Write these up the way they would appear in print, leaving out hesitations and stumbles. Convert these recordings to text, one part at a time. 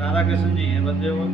राधा कृष्ण जी हैं बंदे वो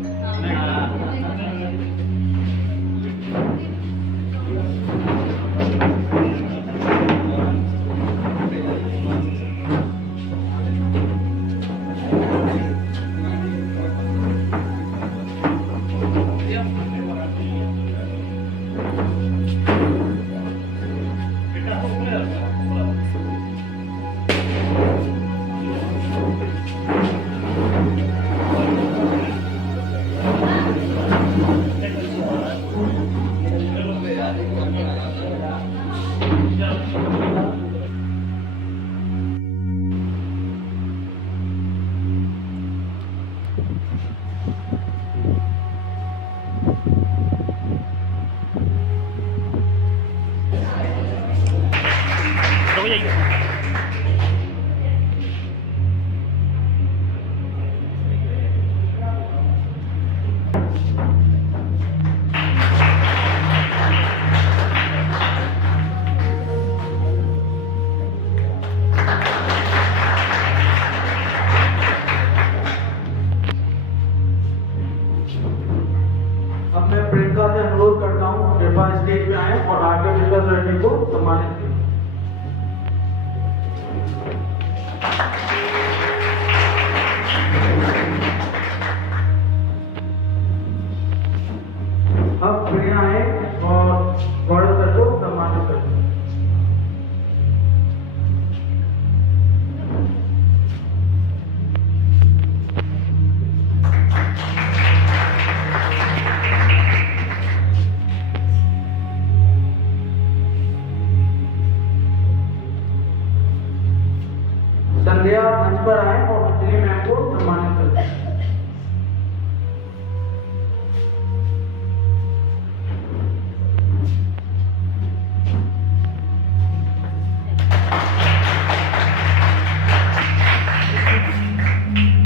रुक जाइए। अब मैं प्रियंका से अनुरोध करता हूँ कृपया स्टेज पे आए और आगे विश्वास रेड्डी को सम्मानित करें। अब प्रिया आए और गौरव सर को सम्मानित करें। संध्या मंच पर आए और अंजलि मैम को सम्मानित करें।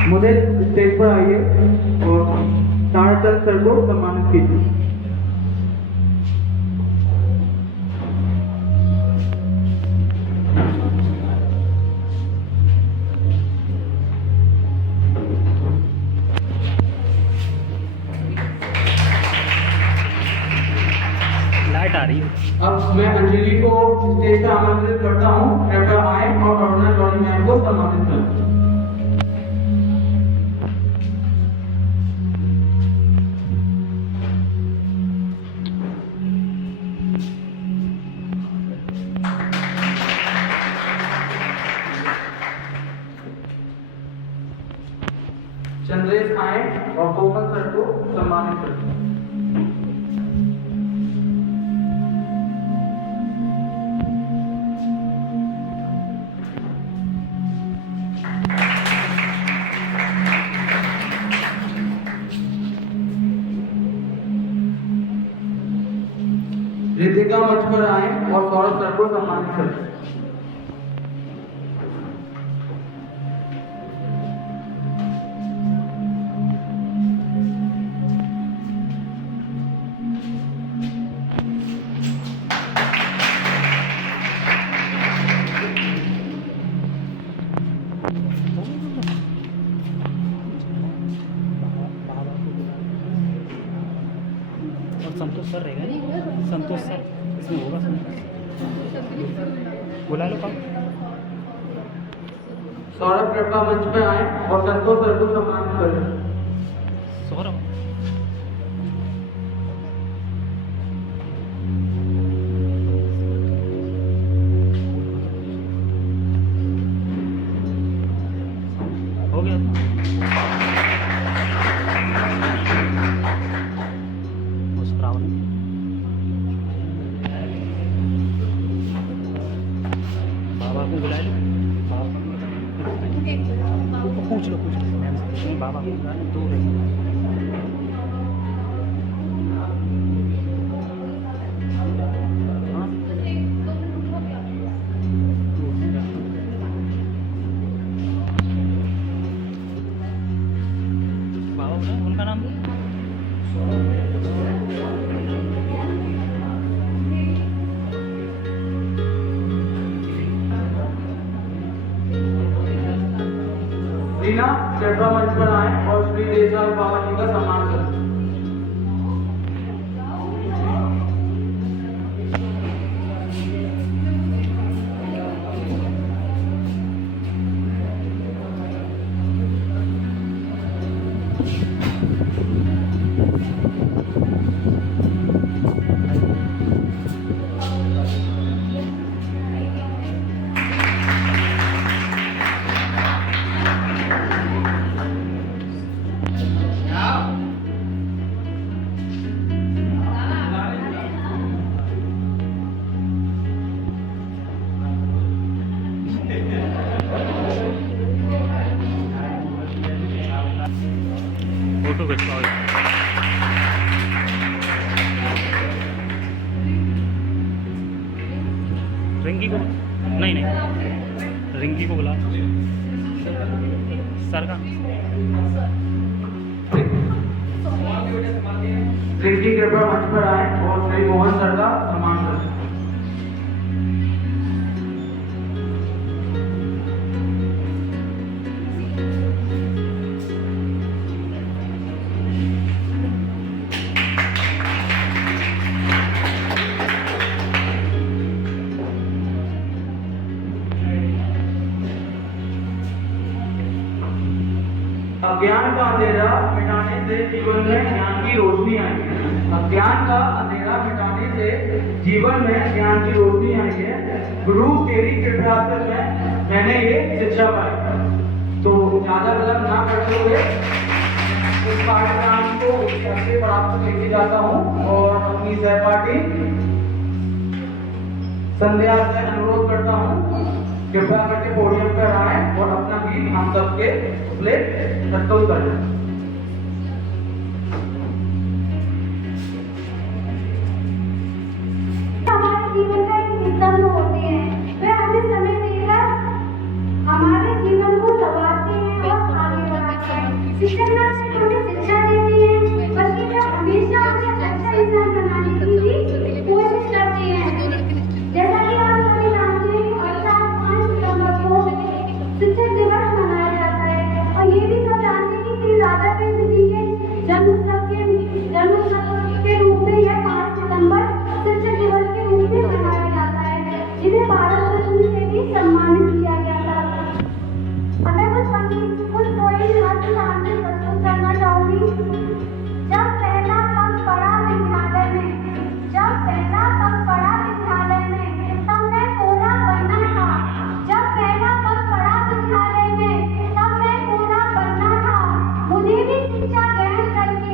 मुझे स्टेज पर आइए और ताराचंद सर को सम्मानित कीजिए। लाइट आ रही है। अब मैं अंजलि को स्टेज पर आमंत्रित करता हूँ कृपया आए और अरुणा जॉनी मैम को सम्मानित करें। चंद्रेश आए और कोमल सर को सम्मानित करें। रितिका मंच पर आए और सौरभ सर को सम्मानित करें। और संतोष सर रहेगा नहीं, संतोष सर इसमें होगा। संतोष बुला लो कब। सौरभ कृपया मंच पे आए और संतोष सर को सम्मानित करें। सौरभ हो गया। बाबा को बुला लो। पूछ लो मैम से। बाबा को बुला लो, दो रहेंगे। बाबा बुला, उनका नाम रीना कृपया मंच पर आए और श्री देशराज बाबा जी का सम्मान करें। फोटो खिंचवाओ। रिंकी को नहीं रिंकी को बुला सर का। रिंकी कृपया मंच पर आए और श्री मोहन सर का सम्मान करें। अज्ञान का अंधेरा मिटाने से जीवन में ज्ञान की रोशनी आई है। अज्ञान का अंधेरा मिटाने से जीवन में ज्ञान की रोशनी आई है। गुरु तेरी कृपा से मैंने ये शिक्षा पाई। तो ज्यादा विलंब ना करते हुए इस पाठ्यक्रम को आगे बढ़ाते लेके जाता हूँ और अपनी सहपाठी संध्या से अनुरोध करता हूँ कृपया करके पोडियम पर आए और अपना गीत हम सबके प्लेट प्रस्तुत करें। हमारे जीवन का एक हिस्सा होते हैं, वे हमें समय देकर हमारे जीवन को संवारते हैं और आगे बढ़ाते हैं। शिक्षक ना सिर्फ हमें शिक्षा देते हैं, बल्कि वे हमेशा हमें अच्छा इंसान बनाने की भी कोशिश करते हैं। जैसा कि आप सभी जानते हैं, हर साल 5 सितंबर को शिक्षक दिवस मनाया जाता है और ये भी सब जानते हैं कि राधा कृष्ण जी के जन्मोत्सव के रूप में यह 5 सितंबर शिक्षक दिवस के रूप में मनाया जाता है, जिन्हें भारत रत्न से भी सम्मानित किया गया था। मैं कुछ पोएम आपके सामने प्रस्तुत करना चाहूंगी। जब पहला पग पड़ा विद्यालय में, तब मैं कोरा बनना था। जब पहला पग पड़ा विद्यालय में, तब मैं कोरा बनना था। मुझे भी शिक्षा ग्रहण करके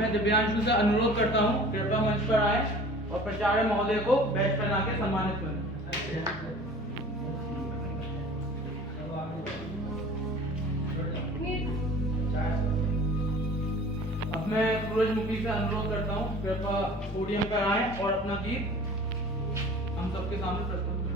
मैं दिव्यांशु से अनुरोध करता हूँ कृपया मंच पर आए और प्राचार्य महोदय को बैच पहना के सम्मानित करें। अब मैं सूरजमुखी से अनुरोध करता हूँ कृपया पोडियम पर आए और अपना गीत हम सबके सामने प्रस्तुत करें।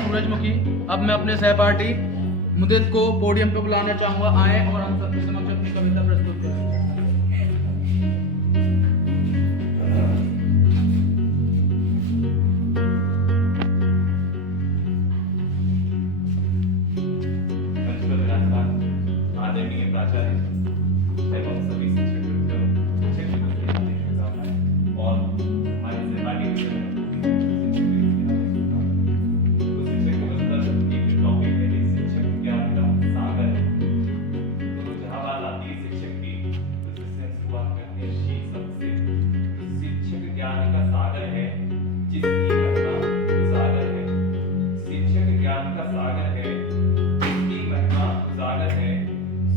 सूरजमुखी। अब मैं अपने सहपाठी मुदित को पोडियम पर बुलाना चाहूंगा, आए और हम सबके समक्ष अपनी कविता प्रस्तुत करें। आदरणीय प्राचार्य एवं सभी शिक्षक और हमारे सहपाठी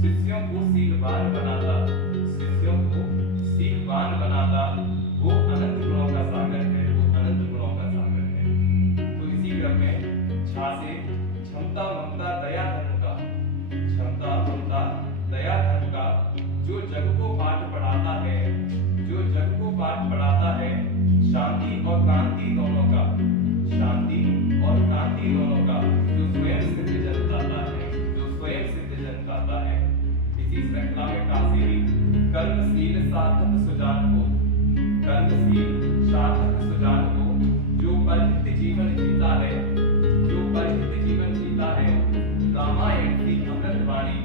शिष्यों को सीलवार बनाता श्रृंखला में काशी कर्मशील साधक सुजान को, कर्मशील साधक सुजान को, जो परिहित जीवन जीता है, जो परिहित जीवन जीता है, रामायण की अमृतवाणी,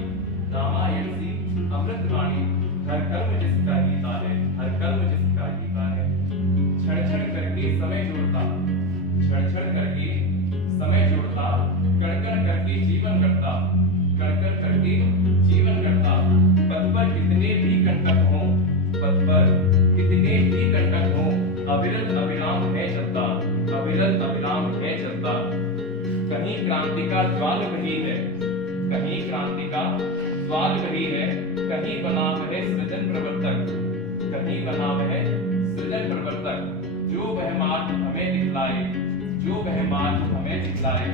रामायण की अमृतवाणी, हर कर्म जिसका गीता है, हर कर्म जिसका गीता है। क्षण क्षण करके समय जोड़ता, क्षण क्षण करके समय जोड़ता, कण कण करके जीवन करता, कण कण करके जीवन करता। पथ पर कितने भी कंटक हों, पथ पर कितने भी कंटक हों, अविरल अविराम है चलता, अविरल अविराम है चलता। कहीं क्रांति का ज्वाल वही है, कहीं क्रांति का ज्वाल वही है, कहीं बनाम है सृजन प्रवर्तक, कहीं बनाम है सृजन प्रवर्तक। जो वह मार्ग हमें दिखलाए, जो वह मार्ग हमें दिखलाए,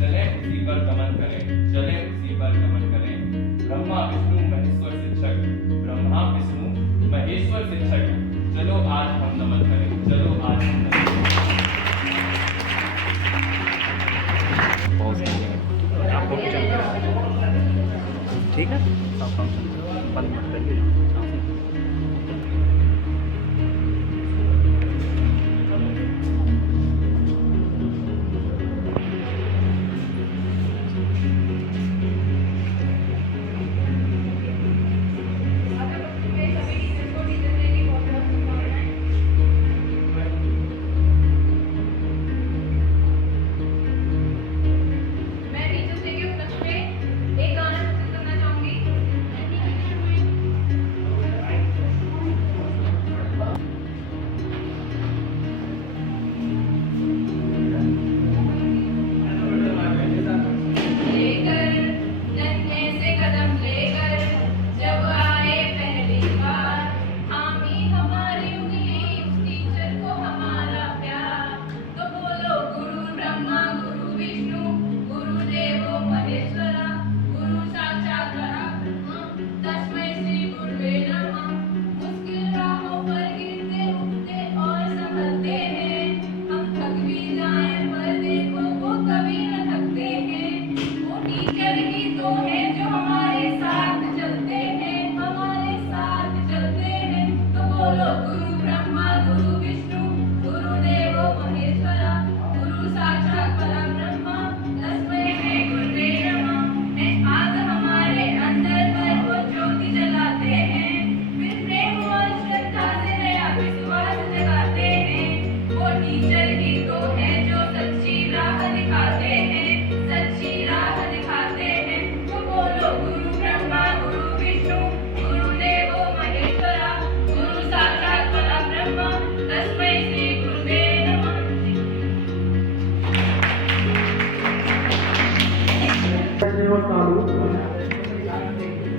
चले उसी पर गमन करें, चले उसी पर गमन करें। ब्रह्मा विष्णु महेश्वर शिक्षक, ब्रह्मा विष्णु महेश्वर शिक्षक, चलो आज हम नमन करें, चलो आज हम नमन करें। आपको ठीक है, बंद मत करिए।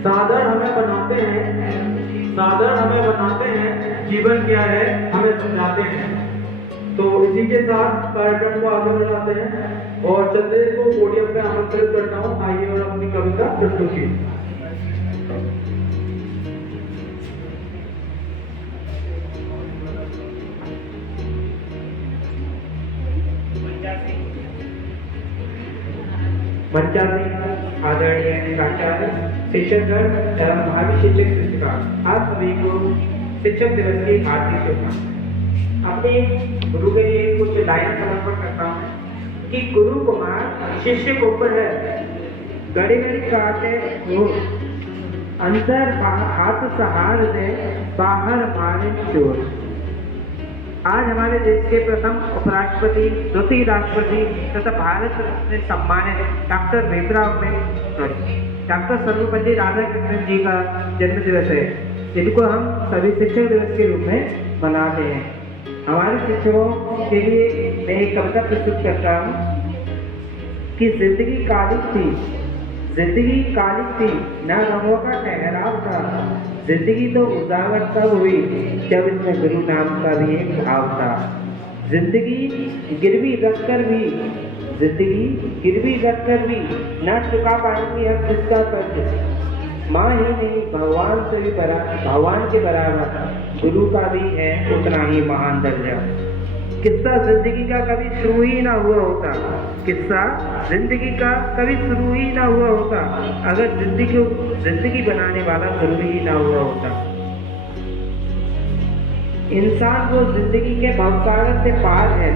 साधन हमें बनाते हैं, साधन हमें बनाते हैं, जीवन क्या है हमें समझाते हैं। तो इसी के साथ कार्यक्रम को आगे बढ़ाते हैं और चंद्रेश को पोडियम पे आमंत्रित करता हूँ, आइए और अपनी कविता प्रस्तुत कीजिए। मंचासी आदरणीय प्राचार्य, शिक्षकगण एवं भावी शिक्षक शिक्षिका, आप सभी को शिक्षक दिवस की हार्दिक शुभकामनाएं। अपने गुरु के लिए कुछ लाइन समर्पण करता हूँ कि गुरु कुमार शिष्य को ऊपर है, गड़ी गड़ी काटे हो, अंदर हाथ सहार दे, बाहर मारे चोर। आज हमारे देश के प्रथम उपराष्ट्रपति, द्वितीय राष्ट्रपति तथा भारत रत्न से सम्मानित डॉक्टर डॉक्टर सर्वपल्ली राधाकृष्णन जी का जन्म दिवस है, जिनको हम सभी शिक्षक दिवस के रूप में मनाते हैं। हमारे शिक्षकों के लिए मैं एक कविता प्रस्तुत करता हूँ कि जिंदगी काली थी, जिंदगी काली थी, न रंगों का ठहराव था, जिंदगी तो उजागर तब हुई जब इसमें गुरु नाम का भी एक भाव था। जिंदगी गिरवी रखकर भी, जिंदगी गिरवी रखकर भी न चुका पाएंगे हम जिसका कर्ज। माँ ही नहीं भगवान से भी भगवान के बराबर गुरु का भी है उतना ही महान दर्जा। किस्सा जिंदगी का कभी शुरू ही ना हुआ होता, किस्सा जिंदगी का कभी शुरू ही ना हुआ होता अगर जिंदगी बनाने वाला शुरू ही ना हुआ होता। इंसान वो जिंदगी के भवसागर से पार है,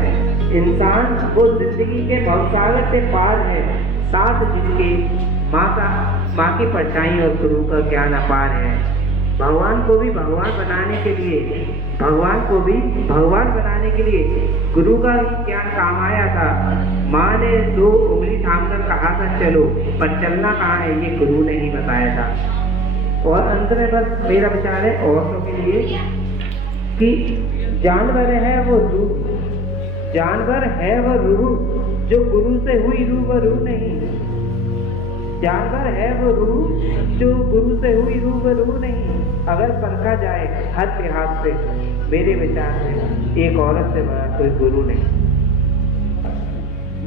इंसान वो जिंदगी के भवसागर से पार है, साथ जिनके माँ की परछाई और गुरु का ज्ञान अपार है। भगवान को भी भगवान बनाने के लिए गुरु का ही ज्ञान काम आया था। माँ ने 2 उंगली थामकर कहा था चलो, पर चलना कहाँ है ये गुरु ने ही बताया था। और अंत में बस मेरा विचार है औरतों के लिए कि जानवर है वो रूह जो गुरु से हुई रूबरू नहीं, जानवर है वो रूह जो गुरु से हुई रूबरू नहीं। अगर परखा जाए हर लिहाज से मेरे विचार में एक औरत से बड़ा कोई गुरु नहीं।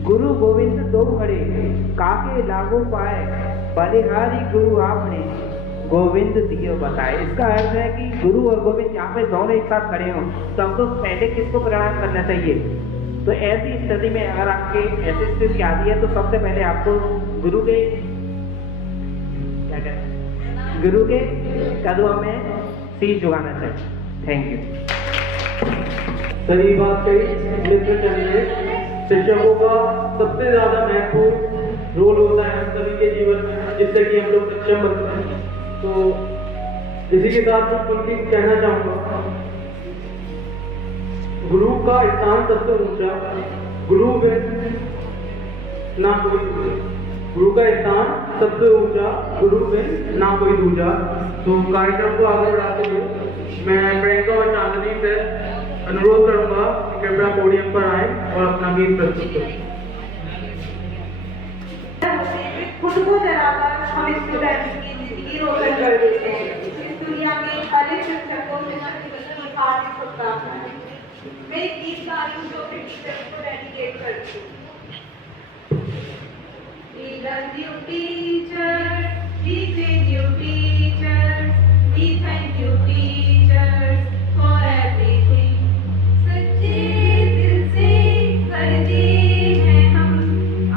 गुरु गोविंद 2 खड़े काके लागू पाए, बलिहारी गुरु आपने गोविंद दियो बताए। इसका अर्थ है कि गुरु और गोविंद यहाँ पे दोनों एक साथ खड़े हों तो हमको पहले किसको प्रणाम करना चाहिए। तो ऐसी स्थिति में अगर आपके ऐसी स्थिति आती है तो सबसे पहले आपको गुरु के कदमों में शीश झुकाना चाहिए। Thank you. सही बात कही मित्र। चलिए, शिक्षकों का सबसे ज्यादा महत्वपूर्ण रोल होता है हम सभी के जीवन में, जिससे कि हम लोग सक्षम बनते हैं। तो इसी के साथ मैं कुछ कहना चाहूँगा, गुरु का स्थान सबसे ऊंचा, गुरु बिन ना कोई दूजा। गुरु का स्थान सबसे ऊंचा, गुरु बिन ना कोई दूजा। तो कार्यक्रम को आगे बढ़ाते हुए मैं प्रियंका और चांदनी से अनुरोध करूंगा कि कृपया पोडियम पर आए और अपना गीत प्रस्तुत करें। खुद को जलाकर हम स्टूडेंट की जिंदगी रोशन कर देते हैं। इस दुनिया के हर एक शिक्षक को शिक्षक की हार्दिक शुभकामनाएं। मैं एक गीत गा रही हूँ जो अपने टीचर को डेडिकेट करती हूँ। We love you teachers, we praise you teachers, we thank you teachers for everything. सच्चे दिल से करते हैं हम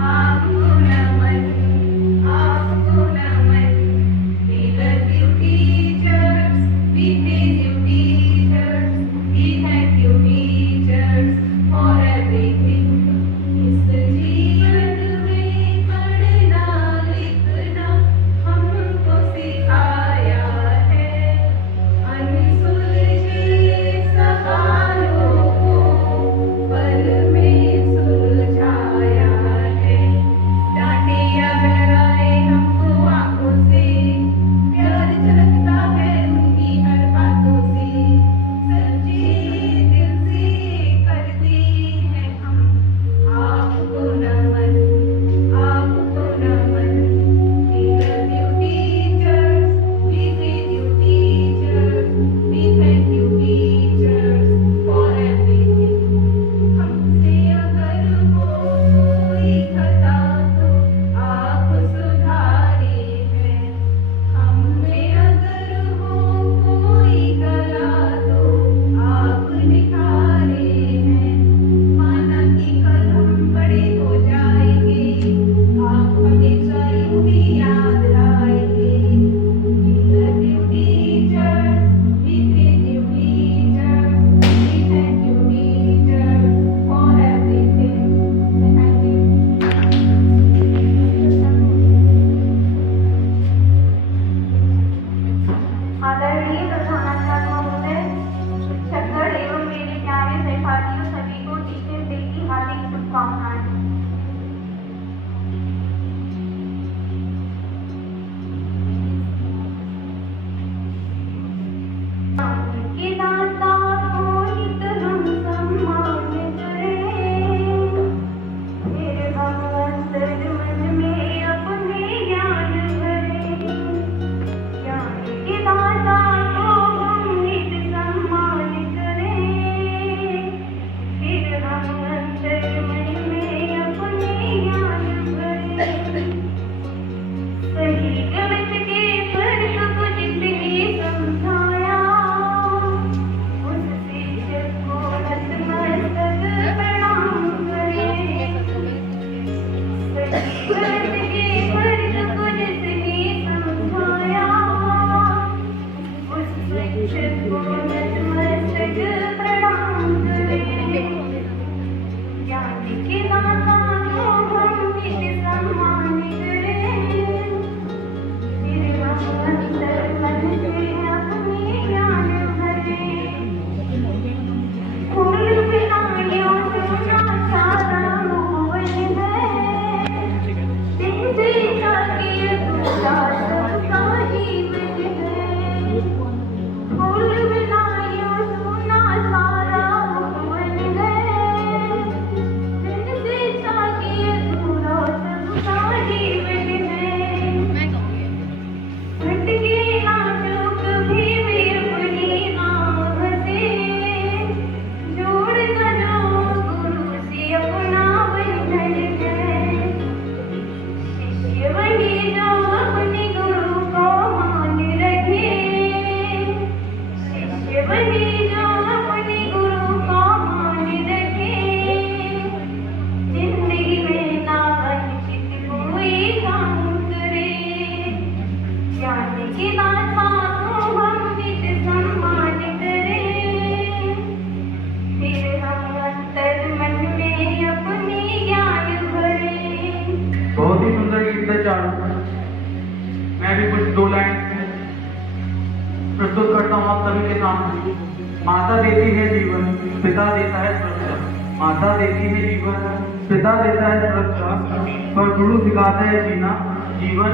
आपको नमन, आपको नमन। We love you teachers, we praise you teachers, we thank you teachers for everything. इस जीवन में पढ़ना लिखना हमको सिखाया है, अनसुलझे सवालों को पल में सुलझाया है। डांटे या डराए हमको आंखों से, प्यार झलकता है उनकी हर बातों से। सच्चे दिल से करते हैं हम आपको नमन, आपको नमन। We love you teachers, we praise you teachers, we thank you teachers for everything. हमसे अगर हो कोई खता तो आप सुधारे हैं, हमें अगर हो कोई कला तो आप निखारे हैं। माना कि कल हम बड़े हो जाएंगे, आप हमेशा यूं ही याद लाएंगे। We love you teachers, we praise you teachers, we thank you teachers for everything. Thank you. आदरणीय प्रधानाचार्य महोदय, शिक्षकगण एवं मेरे प्यारे सहपाठियों सभी को टीचर्स डे की हार्दिक शुभकामनाएं। के दाता कोई हम सम्मान करें, फिर हम अंतर मन में अपने ज्ञान भरें। ज्ञान के दाता को हम नित सम्मान करें, फिर हम अंतर मन में अपने ज्ञान भरें। सही गलत के फर्क को जिसने समझाया, प्रस्तुत करता हूँ आप सभी के सामने। माता देती है जीवन, पिता देता है सुरक्षा। माता देती है जीवन, पिता देता है सुरक्षा, पर गुरु सिखाता है जीना जीवन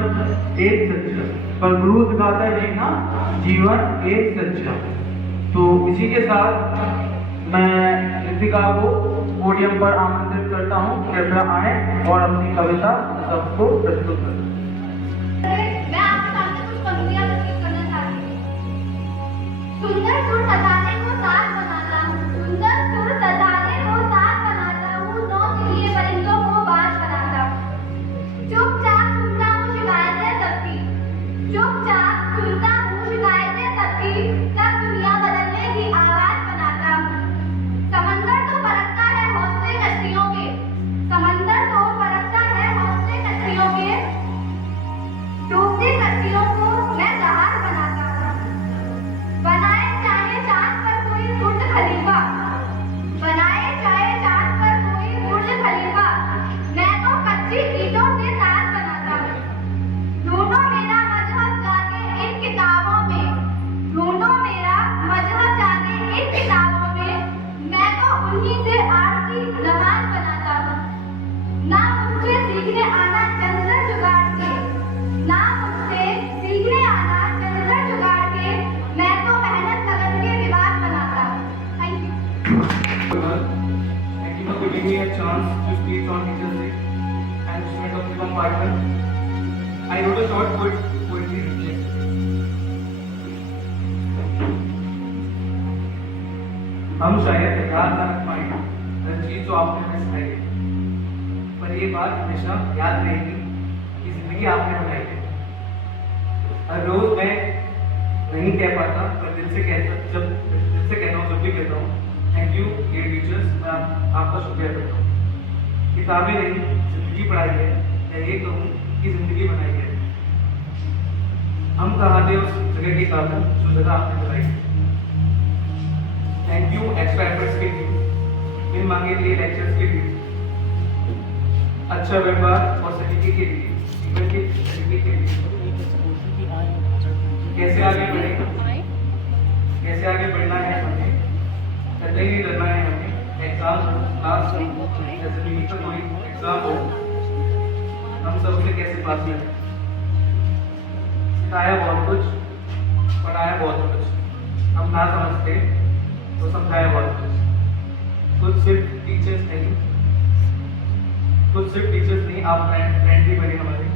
एक सच्चा। पर गुरु सिखाता है जीना जीवन एक सच्चा। तो इसी के साथ मैं ऋतिका को पोडियम पर आमंत्रित करता हूँ, कृपया आए और अपनी कविता सबको प्रस्तुत करें। मैं आपके सामने कुछ पंक्तियां प्रस्तुत करना चाहती हूँ। सुंदर सुर सजाने को साथ बनाता हूँ, सुंदर सुर सजाने को साथ बनाता हूँ, नौ चिड़िए परिंदों को बाज कराता हूँ। चुपचाप सुनता हूँ शिकायतें सबकी, चुपचाप सुनता हूँ शिकायतें सबकी, तब दुनिया बदलने की आवाज बनाता हूँ। समंदर तो परखता है हौसले कश्तियों के, समंदर तो परखता है हौसले कश्तियों के, डूबती कश्तियों को मैं जहाज बनाता हूँ। बनाए चाहे चांद पर कोई बुर्ज खलीफा, बनाए चाहे चांद पर कोई बुर्ज खलीफा, मैं तो कच्ची ईंटों से ताज बनाता हूँ। ढूंढो मेरा मजहब जाके इन किताबों में, ढूंढो मेरा मजहब जाके इन किताबों में, मैं तो उन्हीं से आरती नमाज बनाता हूँ। ना मुझसे सीखने आना जंतर जुगाड़ के, ना मुझसे सीखने आना जंतर जुगाड़ के, मैं तो मेहनत लगन के रिवाज बनाता हूँ। Thank you. Thank you for giving me a chance to speak on Teachers Day and student of Become Part 1. I wrote a short poetry reflection. हम शायद याद ना रख पाए हर चीज जो आपने हमें सिखाई है, पर ये बात हमेशा याद रहेगी कि जिंदगी आपने बनाई है। हर रोज मैं नहीं कह पाता, पर दिल से कहता हूँ, जब भी कहता हूँ थैंक यू डियर टीचर्स, मैं आपका शुक्रिया करता हूँ। किताबें नहीं जिंदगी पढ़ाई है, मैं ये कहूँ कि जिंदगी बनाई है। हम कहाँ थे उस जगह की काबू जो जगह आपने बनाई है। थैंक यू एक्स्ट्रा एफर्ट्स के लिए, बिन मांगे लिए लेक्चर्स के लिए, अच्छा व्यवहार और सलीके के लिए, जीवन के तरीके के लिए। कैसे आगे बढ़े, कैसे आगे बढ़ना है हमें, कतई नहीं डरना है हमें। एग्जाम हो, क्लास हो, या जिंदगी का कोई एग्जाम हो, हम सब उसे कैसे पास करें। सिखाया बहुत कुछ, पढ़ाया बहुत कुछ, हम ना समझते तो समझाया बहुत कुछ। कुछ सिर्फ टीचर्स नहीं, आप फ्रेंड भी बने हमारे,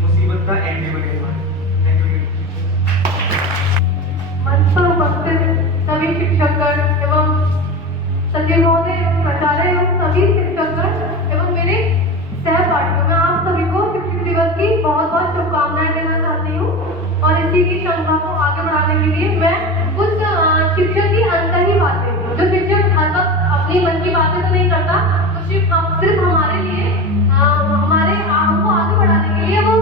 मुसीबत का एंड भी बने हमारे। Thank you. मंच पर उपस्थित सभी शिक्षकगण एवं सचिव महोदय एवं प्राचार्य एवं सभी शिक्षकगण एवं मेरे सहपाठियों, मैं आप सभी को शिक्षक दिवस की बहुत बहुत शुभकामनाएं देना चाहती हूँ। और इसी की क्षमता को आगे बढ़ाने के लिए मैं कुछ शिक्षक की अंतरंगी बातें, जो शिक्षक हर वक्त अपनी मन की बातें तो नहीं करता, तो सिर्फ हमारे लिए हमारे हमको आगे बढ़ाने के लिए वो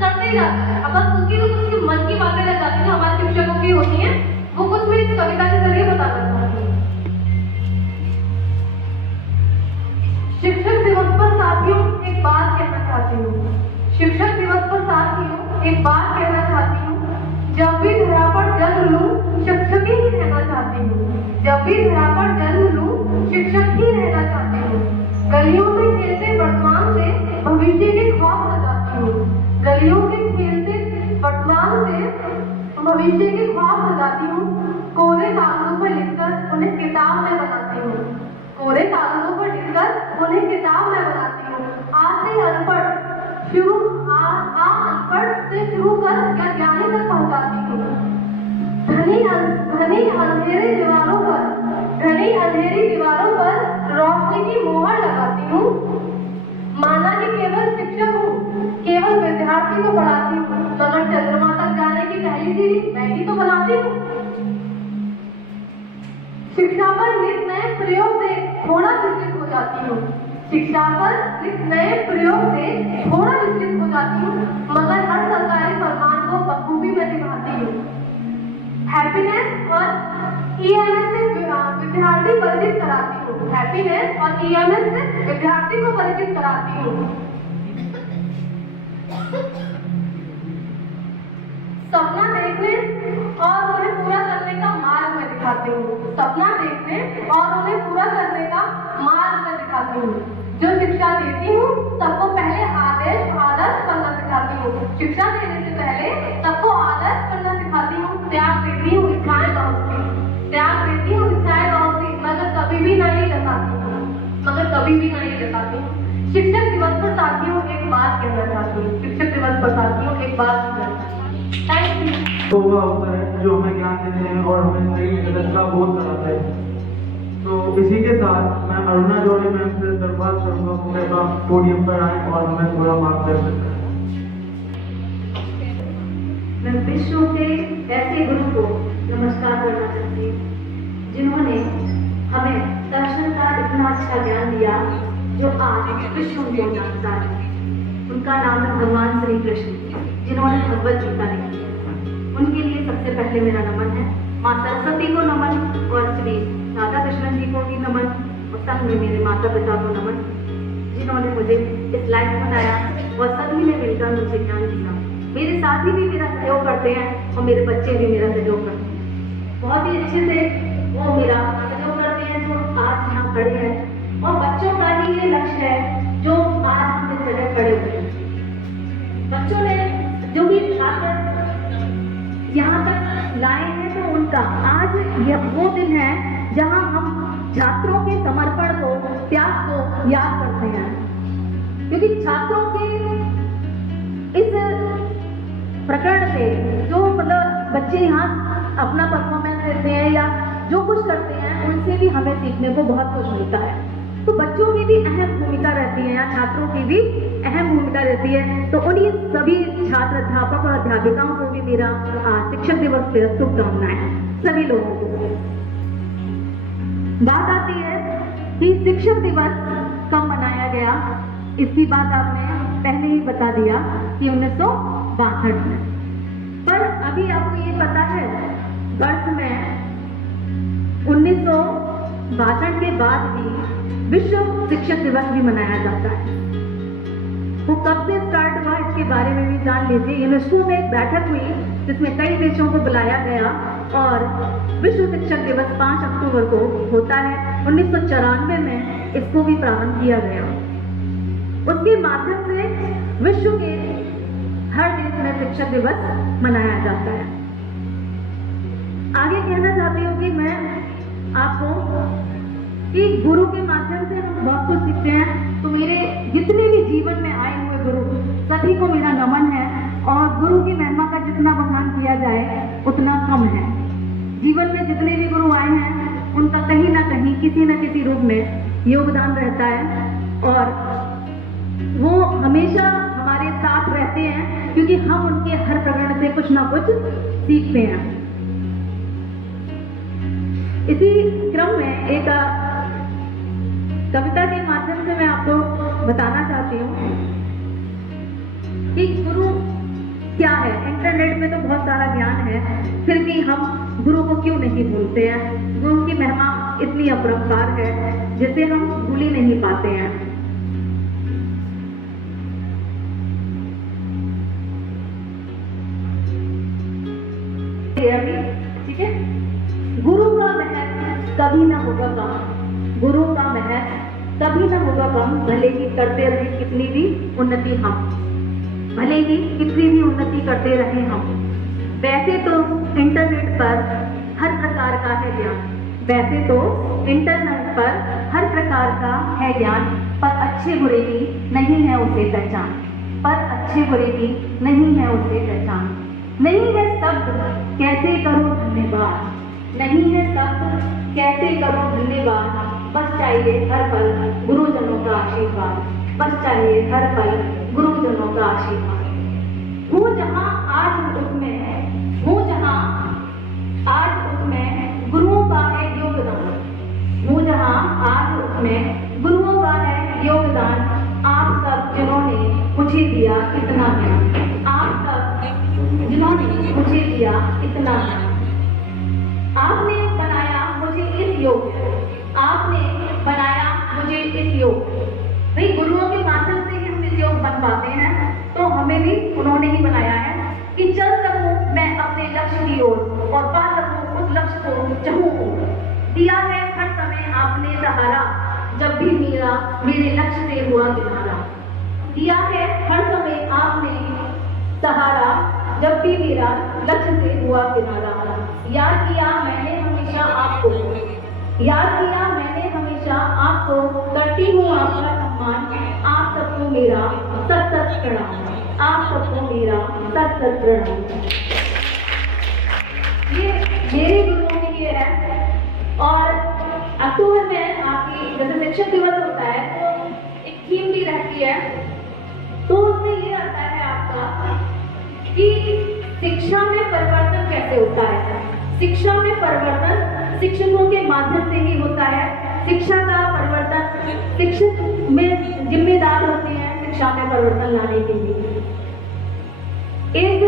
करते ही जाता है। अब बस उसकी उसकी मन की बातें रह जाती है, हमारे शिक्षकों की होती हैं, वो कुछ मैं इस कविता के जरिए बताना चाहती हूँ। शिक्षक दिवस पर साथियों एक बात कहना चाहती हूँ, शिक्षक दिवस पर साथियों एक बात कहना चाहती हूँ, जब भी धरा पर जन्म लूं शिक्षक ही रहना चाहती हूँ, जब भी धरा पर जन्म लूं शिक्षक ही रहना चाहती हूँ। गलियों में खेलते वर्तमान से भविष्य के ख्वाब सजाती हूँ, गलियों में खेलते वर्तमान से भविष्य के ख्वाब सजाती हूँ। कोरे कागजों पर लिखकर उन्हें किताब में बनाती हूँ, कोरे कागजों पर लिखकर उन्हें किताब में बनाती हूँ। आज से अनपढ़ से शुरू कर या ज्ञानी तक पहुँचाती हूँ। घनी अंधेरी दीवारों पर रोशनी की मोहर लगाती हूँ। माना कि केवल शिक्षक हूँ, केवल विद्यार्थी को पढ़ाती हूँ, मगर चंद्रमा तक जाने की पहली सीढ़ी मैं ही तो बनाती हूँ। शिक्षा पर नित नए प्रयोग से थोड़ा विचलित हो जाती हूँ, शिक्षा पर नित नए प्रयोग से थोड़ा विचलित हो जाती हूँ, मगर हर सरकारी फरमान को बखूबी में निभाती हूँ। हैप्पीनेस और ईएमएस से विद्यार्थी परिचित कराती हूँ, हैप्पीनेस और ईएमएस से विद्यार्थी को परिचित कराती हूँ। सपना देखने सिखाती हूँ। जो शिक्षा देती हूँ सबको पहले आदर्श बनना सिखाती हूँ। शिक्षा देने से पहले सबको आदर्श बनना सिखाती हूँ। त्याग देती हूँ इच्छाएं बहुत सी, मगर कभी भी नहीं जताती हूँ। शिक्षक दिवस पर साथियों एक बात कहना चाहती हूँ। Thank you. तो वह होता है जो हमें ज्ञान देते हैं और हमें सही गलत का बोध कराते हैं। तो इसी के साथ मैं अरुणा जौहरी मैम से दरख्वास्त करूंगा कि मेरे पास पोडियम पर आए और हमें थोड़ा मार्गदर्शन करें। मैं विश्व के ऐसे गुरु को नमस्कार करना चाहती हूँ जिन्होंने हमें दर्शन का इतना अच्छा ज्ञान दिया जो आज विश्व को जानता है। उनका नाम है भगवान श्री कृष्ण, जिन्होंने भगवत गीता लिखी है। उनके लिए सबसे पहले मेरा नमन है। माँ सरस्वती को नमन और श्री राधा कृष्ण जी को भी नमन और संग में मेरे माता पिता को नमन, जिन्होंने मुझे इस लायक बनाया और सभी ने मिलकर मुझे ज्ञान दिया। मेरे साथी भी मेरा सहयोग करते हैं और मेरे बच्चे भी मेरा सहयोग करते हैं। बहुत ही अच्छे से वो मेरा सहयोग करते हैं जो आज यहाँ खड़े हैं, और बच्चों का ही ये लक्ष्य है जो आज हम इस जगह खड़े हुए हैं। बच्चों ने जो भी छात्र यहाँ तक लाए हैं तो उनका आज यह वो दिन है जहाँ हम छात्रों के समर्पण को, त्याग को याद करते हैं, क्योंकि छात्रों के इस प्रकरण से जो मतलब बच्चे यहाँ अपना परफॉर्मेंस देते हैं या जो कुछ करते हैं उनसे भी हमें सीखने को बहुत कुछ मिलता है। तो बच्चों की भी अहम भूमिका रहती है या छात्रों की भी अहम भूमिका रहती है। तो उन्हीं सभी छात्र, अध्यापक और अध्यापिकाओं को भी मेरा शिक्षक दिवस पे शुभकामनाएं सभी लोगों को। बात आती है कि शिक्षक दिवस कब मनाया गया, इसकी बात आपने पहले ही बता दिया कि 1962 में। पर अभी आपको ये पता है वर्ष में 1962 के बाद भी विश्व शिक्षक दिवस भी मनाया जाता है। वो कब से स्टार्ट हुआ इसके बारे में भी जान लीजिए। यूनेस्को में एक बैठक हुई जिसमें कई देशों को बुलाया गया और विश्व शिक्षक दिवस 5 अक्टूबर को होता है। 1994 में इसको भी प्रारंभ किया गया। उसके माध्यम से विश्व के हर देश में शिक्षक दिवस मनाया जाता है। आगे कहना चाहती हूँ कि मैं आपको कि गुरु के माध्यम से हम बहुत कुछ सीखते हैं। तो मेरे जितने भी जीवन में आए हुए गुरु सभी को मेरा नमन है, और गुरु की महिमा का जितना बखान किया जाए उतना कम है। जीवन में जितने भी गुरु आए हैं उनका कहीं ना कहीं किसी न किसी रूप में योगदान रहता है, और वो हमेशा हमारे साथ रहते हैं क्योंकि हम उनके हर प्रकरण से कुछ ना कुछ सीखते हैं। इसी क्रम में एक कविता के माध्यम से मैं आपको बताना चाहती हूँ कि गुरु क्या है। इंटरनेट में तो बहुत सारा ज्ञान है, फिर भी हम गुरु को क्यों नहीं भूलते हैं। गुरु की महिमा इतनी अपरंपार है जिसे हम भूल ही नहीं पाते हैं। ठीक है, गुरु का महत्व कभी ना होगा कम। गुरु का महत्व कभी ना होगा कम, भले ही करते रहे कितनी भी उन्नति हम, भले ही कितनी भी उन्नति करते रहे हम। वैसे तो इंटरनेट पर हर प्रकार का है ज्ञान, वैसे तो इंटरनेट पर हर प्रकार का है ज्ञान, पर अच्छे बुरे की नहीं है उसे पहचान, पर अच्छे बुरे की नहीं है उसे पहचान। नहीं है शब्द कैसे करो धन्यवाद, नहीं है शब्द कैसे करो धन्यवाद, बस चाहिए हर पल गुरुजनों का आशीर्वाद, बस चाहिए हर पल गुरुजनों का आशीर्वाद। हूँ जहाँ आज उसमें, हूँ जहाँ आज उसमें गुरुओं का है योगदान, हूँ जहाँ आज उसमें गुरुओं का है योगदान। आप सब जिन्होंने मुझे दिया इतना ज्ञान, आप सब जिन्होंने मुझे दिया इतना ज्ञान, आपने बनाया मुझे इस योग्य, आपने बनाया मुझे इस योग्य। भाई गुरुओं के माध्यम से ही हम इस योग बन पाते हैं, तो हमें भी उन्होंने ही बनाया है कि चल सकूं मैं अपने लक्ष्य की ओर और पा सकूं उस लक्ष्य को चाहूं। दिया है हर समय आपने सहारा, जब भी मेरा मेरे लक्ष्य से हुआ किनारा। दिया है हर समय आपने सहारा, जब भी मेरा लक्ष्य से हुआ किनारा। याद किया मैंने हमेशा आपको, याद किया मैंने हमेशा आपको, करती हूँ आपका सम्मान। आप सबको मेरा सत सत प्रणाम, आप सबको मेरा सत सत प्रणाम। ये मेरे गुरुओं के लिए है। और अक्टूबर में आपकी जैसे शिक्षक दिवस होता है तो एक थीम भी रहती है, तो उसमें ये आता है आपका कि शिक्षा में परिवर्तन कैसे होता है। शिक्षा में परिवर्तन शिक्षकों के माध्यम से ही होता है। शिक्षा का परिवर्तन शिक्षक में जिम्मेदार होते हैं शिक्षा में परिवर्तन लाने के लिए। एक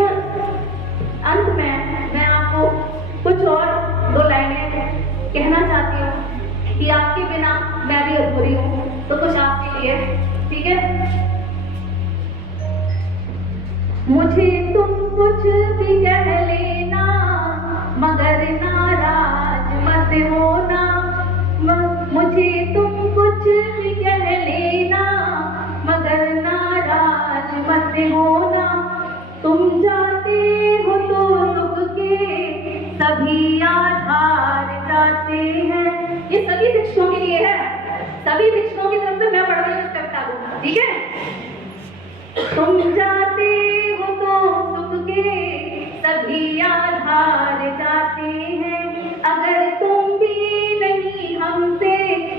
अंत में मैं आपको कुछ और 2 लाइनें कहना चाहती हूँ कि आपके बिना मैं भी अधूरी हूँ, तो कुछ आपके लिए, ठीक है। मुझे तुम कुछ भी कह लेना मगर नाराज मत होना, मुझे तुम कुछ भी कह लेना मगर नाराज मत होना। तुम जाते हो तो सुख के सभी आधार जाते हैं। ये सभी शिक्षकों के लिए है, सभी शिक्षकों की तरफ से मैं पढ़ रही हूँ इस कविता को, ठीक है। तुम जाते हो तो सुख के सभी आधार जाते हैं, अगर तुम भी नहीं हमसे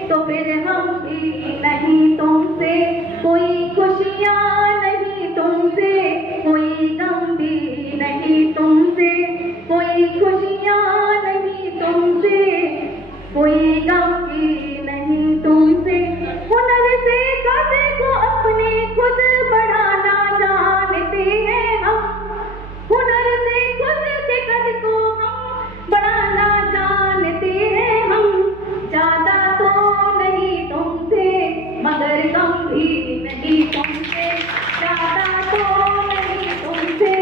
तो फिर हम भी नहीं तुमसे। कोई खुशियाँ नहीं तुमसे, कोई गम भी नहीं तुमसे, कोई खुशियाँ नहीं तुमसे, कोई गम भी नहीं तुमसे। हुनर से कद को अपने खुद बढ़ाना जानते हैं हम, हुनर से खुद के कद को हम बढ़ाना जानते हैं हम। ज्यादा तो नहीं तुमसे मगर कम भी नहीं तुमसे, ज्यादा तो नहीं तुमसे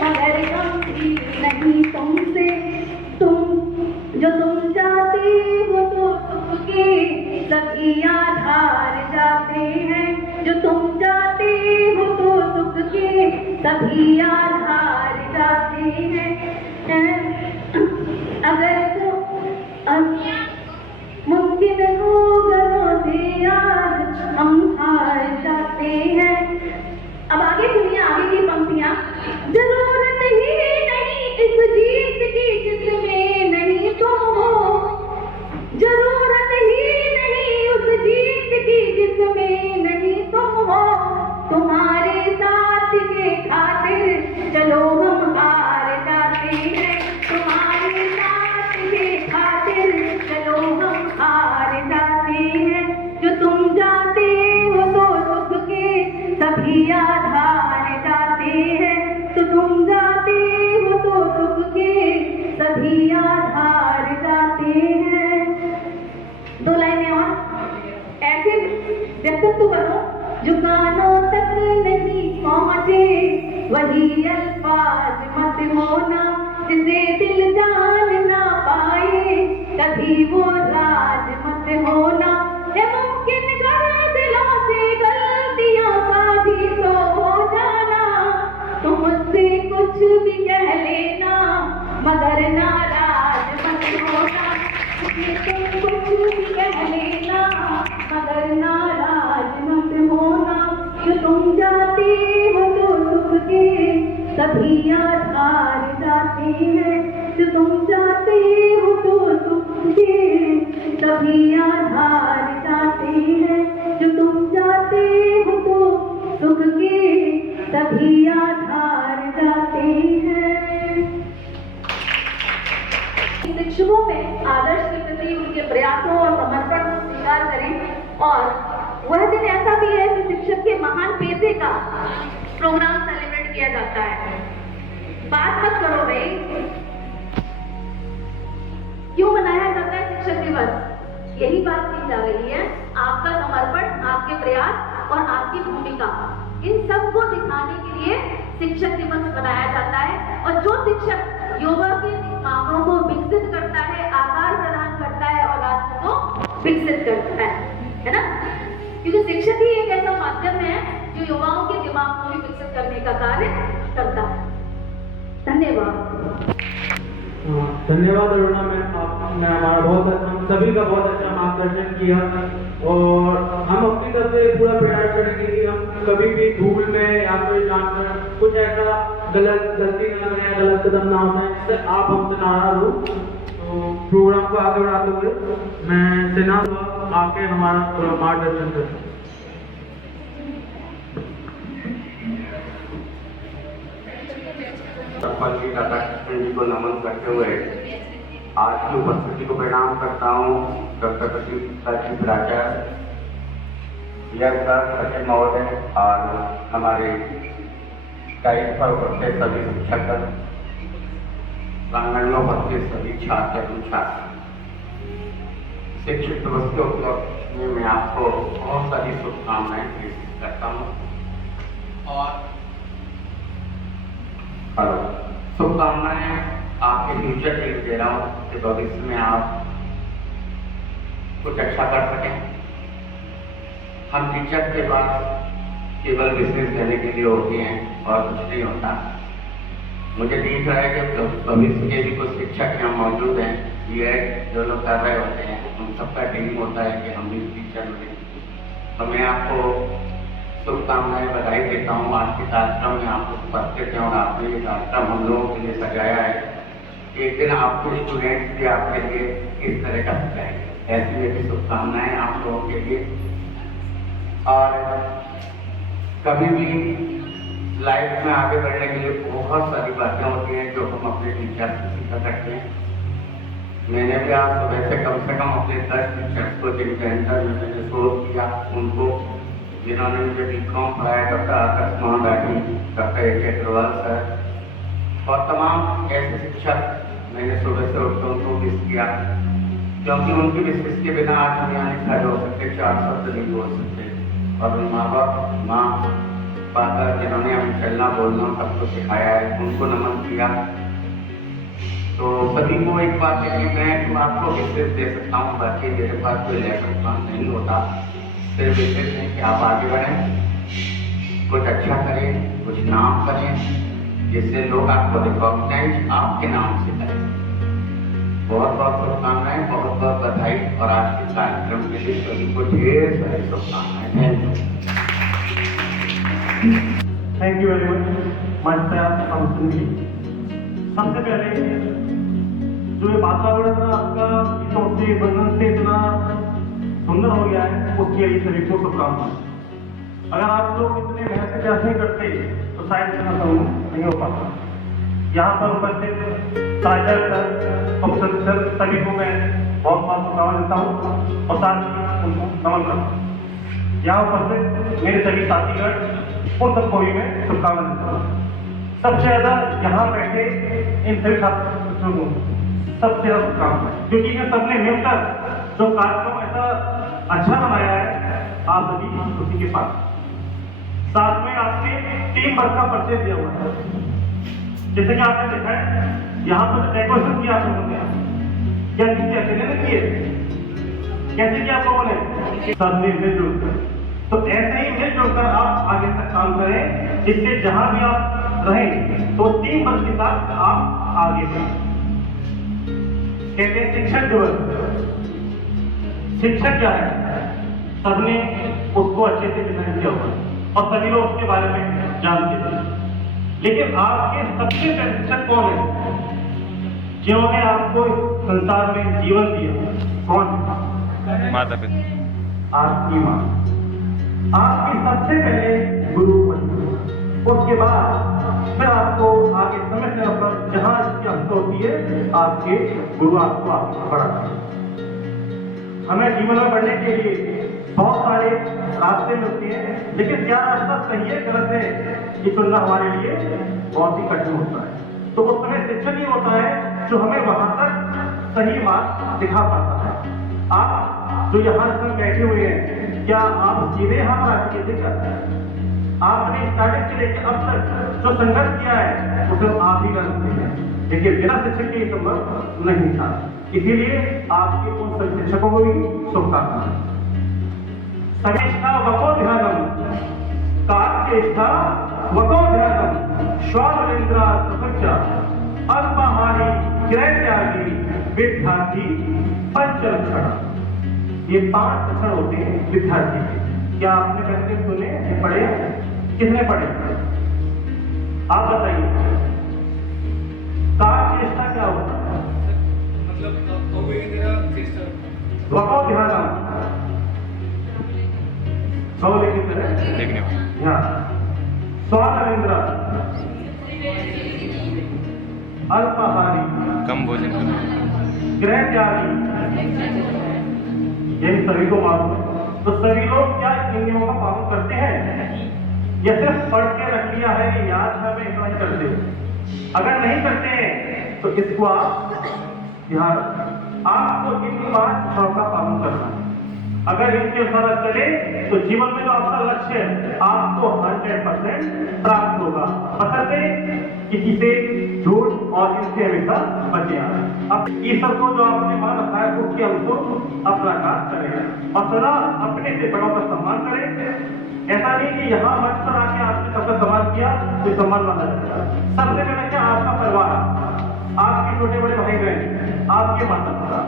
मगर कम भी नहीं तुमसे। तुम जाते हो तो सुख के सभी आधार जाते हैं, जो तुम जाते हो तो सुख के सभी आधार जाते हैं। अगर तो मुमकिन हो घरों से आज हम हार जाते हैं। अब आगे सुनिए आगे की पंक्तियां। जरूरत ही नहीं इस जीत की जिसमें नहीं तुम हो, जरूरत ही नहीं उस जीत की जिसमें नहीं तुम हो। तुम्हारे साथ के खातिर चलो हम हार जाते हैं, तुम्हारे साथ के खातिर चलो हम हार जाते हैं। जो तुम जाते हो तो सुख के सभी आधार जाते हैं, तो तुम जाते हो तो सुख के सभी आधार जाते हैं। 2 लाइनें और। ऐसे व्यक्तित्व बनो जो कानों तक नहीं पहुँचे, वही अल्फाज मत होना जिसे दिल जान ना पाए, कभी वो राज मत होना। है मुमकिन कर दिलों से गलतियों का भी तो हो जाना, तुम मुझसे कुछ भी कह लेना मगर नाराज मत होना, तुम कुछ भी कह लेना मगर नाराज मत होना। जो तुम जाते हो तो सुख के सभी आधार जाते हैं, जो तुम जाते हो तो सुख के सभी आधार जाते हैं, जो तुम जाते हो तो सुख के सभी आधार जाते हैं। शिक्षकों में आदर्श के प्रति उनके प्रयासों और समर्पण को स्वीकार करें। और वह दिन ऐसा भी है कि शिक्षक के महान पेशे का प्रोग्राम सेलिब्रेट किया जाता है। बात मत करो भाई, क्यों मनाया जाता है शिक्षक दिवस? यही बात की जा रही है, आपका समर्पण, आपके प्रयास और आपकी भूमिका, इन सब को दिखाने के लिए शिक्षक दिवस मनाया जाता है। और जो शिक्षक योगा के मामलों को विकसित करता है, आकार प्रदान करता है और राष्ट्र को विकसित करता है ना। क्योंकि शिक्षक ही एक ऐसा माध्यम है जो युवाओं के दिमाग को भी विकसित करने का कार्य करता है। धन्यवाद। धन्यवाद अरुणा मैम, आपने हमारा बहुत अच्छा, हम सभी का बहुत अच्छा मार्गदर्शन किया और हम अपनी तरफ से पूरा प्रयास करेंगे कि हम कभी भी भूल में या कोई जानकर कुछ ऐसा गलती न करें, गलत कदम ना उठाएं जिससे आप हमसे नाराज हो। तो प्रोग्राम को आगे बढ़ाते हुए मैं सेना आके हमारा पूरा मार्गदर्शन करें। सरपंच दादा कृष्ण जी को नमन करते हुए आज की उपस्थिति को प्रणाम करता हूँ। डॉक्टर प्रदीप प्राचार्य, सचिव महोदय और हमारे गाइड पर उपस्थित सभी शिक्षक, प्रांगण में उपस्थित सभी छात्र एवं छात्र, शिक्षक दिवस के उपलक्ष्य में मैं आपको बहुत सारी शुभकामनाएं प्रेषित करता हूँ और शुभकामनाएं आपके फ्यूचर के लिए दे रहा हूँ कि भविष्य में आप कुछ अच्छा कर सकें। हम टीचर के पास केवल विशेष देने के लिए होते हैं और कुछ नहीं होता। मुझे दिख रहा है कि भविष्य के भी कुछ शिक्षक यहाँ मौजूद हैं, ये जो लोग कर रहे होते हैं, उन सबका ड्रीम होता है कि हम भी टीचर बने। तो मैं आपको शुभकामनाएं बधाई देता हूँ। आज के कार्यक्रम में आप उपस्थित हैं और आपने ये कार्यक्रम हम लोगों के लिए सजाया है। एक दिन आपको स्टूडेंट्स भी आपके लिए इस तरह का सजाएंगे। ऐसी मेरी शुभकामनाएं आप लोगों के लिए। और कभी भी लाइफ में आगे बढ़ने के लिए बहुत सारी बातें होती हैं जो हम अपने टीचर से सीखा करते हैं। मैंने भी आज सुबह से कम अपने 10 टीचर्स को जिनके अंदर में मैंने सोच किया, उनको जिन्होंने मुझे बीकॉम पढ़ाया, doctor Akash Mohan Rathi, doctor A Agarwal sir और तमाम ऐसे शिक्षक, मैंने सुबह से उठकर उनको विश किया क्योंकि उनकी विशेष के बिना आज हम यहाँ नहीं खड़े हो सकते, 4 शब्द नहीं बोल सकते। और माँ बाप, माँ पापा जिन्होंने हमें चलना बोलना सबको सिखाया है, उनको नमन किया। तो सभी को एक बात है कि मैं तो आपको विशेष दे सकता हूँ, बाकी मेरे पास कोई लेसन प्लान नहीं होता। सिर्फ विशेष है कि आप आगे बढ़ें, कुछ अच्छा करें, कुछ नाम करें, जिससे लोग आपको रिकॉग्नाइज आपके नाम से करें। बहुत बहुत शुभकामनाएं, बहुत बहुत बधाई और आज के कार्यक्रम के लिए सभी को ढेर सारी शुभकामनाएं। Thank you very much master ji. सबसे पहले जो ये वातावरण आपका से बंधन से इतना सुंदर हो गया है, उसके लिए सभी को शुभकामनाएं। अगर आप लोग इतने मेहनत से प्रयास नहीं करते तो शायद इतना समूह नहीं हो पाता। यहाँ पर उपस्थित सागर सर, प्रोफेसर सर, सभी को मैं बहुत बहुत शुभकामनाएं देता हूँ और साथ ही उनको नमन करता हूँ। यहाँ उपस्थित मेरे सभी साथीगण, उन सबको भी मैं शुभकामनाएं देता हूँ। सबसे ज्यादा यहाँ बैठे इन सभी छात्रों को सबसे ज्यादा शुभकामनाएं, क्योंकि इन सबने मिलकर जो कार्यक्रम ऐसा अच्छा बनाया है, आप सभी उसी के पास। साथ में आपने टीम वर्क का परिचय दिया हुआ है, जैसे कि आपने देखा है यहाँ पर डेकोरेशन किया आप लोगों ने, क्या किसी अकेले ने किए, कैसे किया आप लोगों ने, सबने मिलजुल कर। तो ऐसे ही मिलजुल कर आप आगे तक काम करें, जिससे जहां भी आप रहें तो टीम वर्क के साथ आप आगे बढ़ें। कहते हैं शिक्षक दिवस, शिक्षक क्या है, सबने उसको अच्छे से डिजाइन किया हुआ और सभी लोग उसके बारे में जानते थे। लेकिन आपके सबसे पहले शिक्षक कौन है, जिन्होंने आपको संसार में जीवन दिया? कौन? माता पिता। आपकी माँ आपकी सबसे पहले गुरु बनी, उसके बाद फिर आपको आगे समय समय पर जहाँ इसकी अंत होती है, आपके गुरु आपको आगे बढ़ाते हैं। हमें जीवन में बढ़ने के लिए बहुत सारे रास्ते मिलते हैं, लेकिन क्या रास्ता सही है गलत है ये चुनना हमारे लिए बहुत ही कठिन होता है। तो उस समय शिक्षक ही होता है जो हमें वहां तक सही बात दिखा पाता है। आप जो यहाँ पर बैठे हुए हैं, क्या आप सीधे हाथ रास्ते देकर आपने स्टार्टिंग से लेकर अब तक जो संघर्ष किया है उसे आप ही कर सकते हैं, लेकिन बिना शिक्षक के संभव नहीं था। इसीलिए आपके उन सभी शिक्षकों को भी शुभकामनाएं। समेष्ठा वको ध्यानम, काचेष्ठा वको ध्यानम, श्वानेन्द्रा तपच्चा, अल्पाहारी क्रयत्यागी विद्यार्थी पंचलक्षण। ये 5 लक्षण होते हैं विद्यार्थी के। क्या आपने पहले सुने, पढ़े? किसने पढ़े? आप बताइए, चेष्टा क्या होता है? वको ध्यान, गौले की तरह देखने वाला। स्वानेन्द्र, अल्पाहारी, कम भोजन करना, गृह त्यागी, यही सभी को मालूम है। तो सभी लोग क्या इन नियमों का पालन करते हैं? या सिर्फ पढ़ के रख लिया है, याद है, हमें इतना ही करते हैं। अगर नहीं करते हैं तो इसको आप ध्यान रखें। आपको इन 5 लक्षणों का पालन करना है। अगर इनके अनुसार चले तो जीवन में जो आपका लक्ष्य है आपको 100% प्राप्त होगा। बशर्ते किसी से झूठ और इससे हमेशा बचे। अब ईश्वर को जो आपने मान रखा है उसके अनुसार अपना कार्य करें और सदा अपने से बड़ों का सम्मान करें। ऐसा नहीं कि यहाँ मंच पर आके आपने सबका सम्मान किया तो सम्मान माना जाएगा। सबसे पहले क्या आपका परिवार, आपके छोटे बड़े भाई बहन, आपके माता पिता,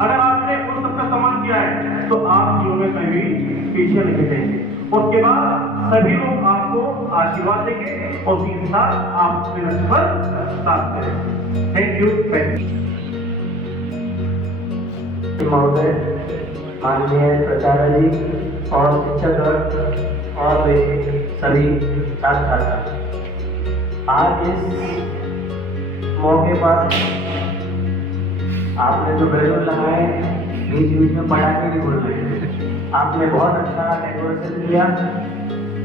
अगर आपने उन सबका सम्मान किया है तो आप जीवन में कभी पीछे नहीं हटेंगे। उसके बाद सभी लोग आपको आशीर्वाद देंगे और उसी के साथ आप अपने लक्ष्य पर साथ करेंगे। Thank you. महोदय, माननीय प्राचार्य जी और शिक्षक और सभी छात्र छात्रा, आज इस मौके पर आपने जो बैलून लगाए, बीच बीच में पटाखे भी बोल रहे, आपने बहुत अच्छा डेकोरेशन किया।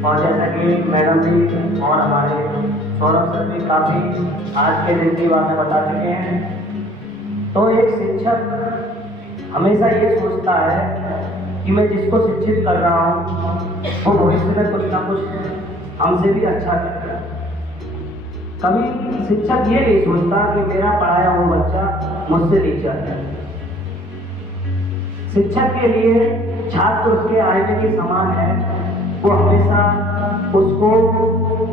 और जैसा कि मैडम जी और हमारे सौरभ सर भी काफ़ी आज के दिन की बातें बता चुके हैं। तो एक शिक्षक हमेशा ये सोचता है कि मैं जिसको शिक्षित कर रहा हूँ वो भविष्य में कुछ ना कुछ हमसे भी अच्छा करे। कभी शिक्षक ये नहीं सोचता कि मेरा पढ़ाया हुआ बच्चा मुझसे नीचा है। शिक्षक के लिए छात्र उसके आईने के समान है। वो हमेशा उसको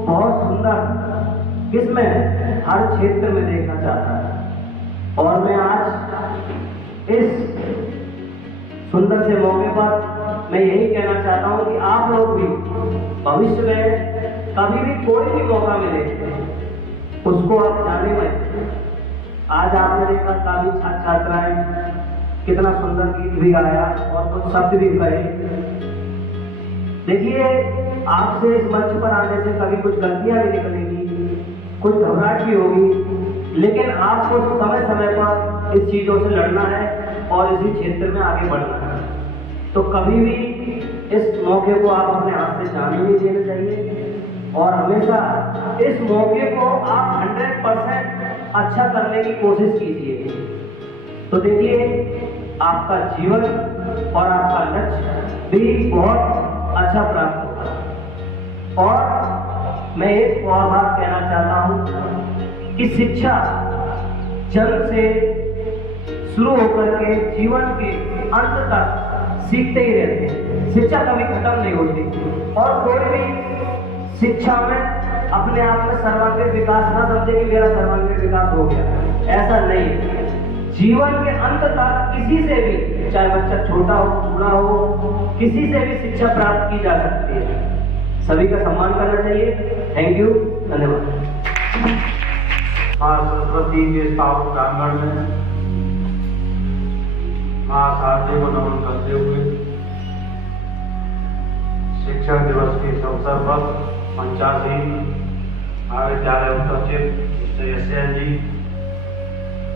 बहुत सुंदर किस्में हर क्षेत्र में देखना चाहता है। और मैं आज इस सुंदर से मौके पर मैं यही कहना चाहता हूँ कि आप लोग भी भविष्य में कभी भी कोई भी मौका मिले उसको आप जाने मत। आज आपने देखा काफी छात्र छात्राएं कितना सुंदर गीत भी गाया और कुछ शब्द भी कहे। देखिए, आपसे इस मंच पर आने से कभी कुछ गलतियां भी निकलेंगी, कुछ घबराहट भी होगी, लेकिन आपको समय समय पर इस चीजों से लड़ना है और इसी क्षेत्र में आगे बढ़ना है। तो कभी भी इस मौके को आप अपने हाथ से जाने नहीं देना चाहिए और हमेशा इस मौके को आप 100% अच्छा करने की कोशिश कीजिए। तो देखिए, आपका जीवन और आपका लक्ष्य भी बहुत अच्छा प्राप्त होगा। और मैं एक और बात कहना चाहता हूँ कि शिक्षा जन्म से शुरू होकर के जीवन के अंत तक सीखते ही रहते हैं। शिक्षा कभी खत्म नहीं होती और कोई भी शिक्षा में अपने आप में सर्वांगीण विकास ना समझे कि मेरा सर्वांगीण विकास हो गया, ऐसा नहीं है। जीवन के अंत तक किसी से भी, चाहे बच्चा छोटा हो बूढ़ा हो, किसी से भी शिक्षा प्राप्त की जा सकती है। सभी का सम्मान करना चाहिए। थैंक यू, धन्यवाद। माँ सरस्वती के पावन प्रांगण में माँ शारदे को नमन करते हुए शिक्षक दिवस के इस अवसर पर मंचासीन महाविद्यालय उपसचिव मिस्टर यशयन जी,